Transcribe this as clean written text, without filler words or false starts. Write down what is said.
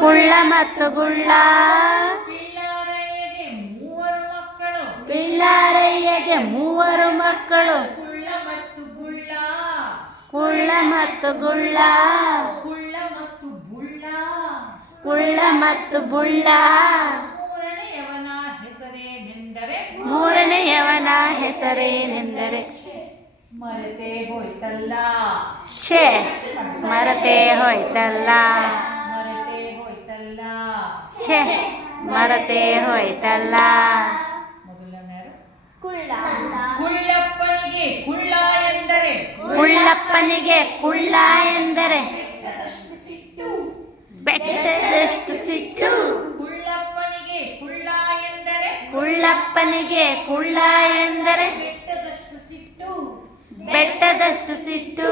ಕುಳ್ಳ ಮತ್ತು ಗುಳ್ಳ ಪಿಳ್ಳಾರಯ್ಯಗೆ ಮೂವರು ಮಕ್ಕಳು ಕುಳ್ಳ ಮತ್ತು ಗುಳ್ಳ ಕುಳ್ಳ ಮತ್ತು ಬುಳ್ಳ ಮೂರನೆಯವನ ಹೆಸರೇನೆಂದರೆ ಮರೆತೇ ಹೋಯ್ತಲ್ಲ ಶೇ ಮರೆತೇ ಹೋಯ್ತಲ್ಲ ಛೇ ಮರೆತೇ ಹೋಯ್ತಲ್ಲ. ಕುಳ್ಳಪ್ಪನಿಗೆ ಕುಳ್ಳ ಎಂದರೆ ಕುಳ್ಳಪ್ಪನಿಗೆ ಕುಳ್ಳ ಎಂದರೆ ಬೆಟ್ಟದಷ್ಟು ಸಿಟ್ಟು. ಕುಳ್ಳಪ್ಪನಿಗೆ ಕುಳ್ಳ ಎಂದರೆ ಕುಳ್ಳಪ್ಪನಿಗೆ ಕುಳ್ಳ ಎಂದರೆ ಬೆಟ್ಟದಷ್ಟು ಸಿಟ್ಟು. ಬೆಟ್ಟದಷ್ಟು ಸಿಟ್ಟು.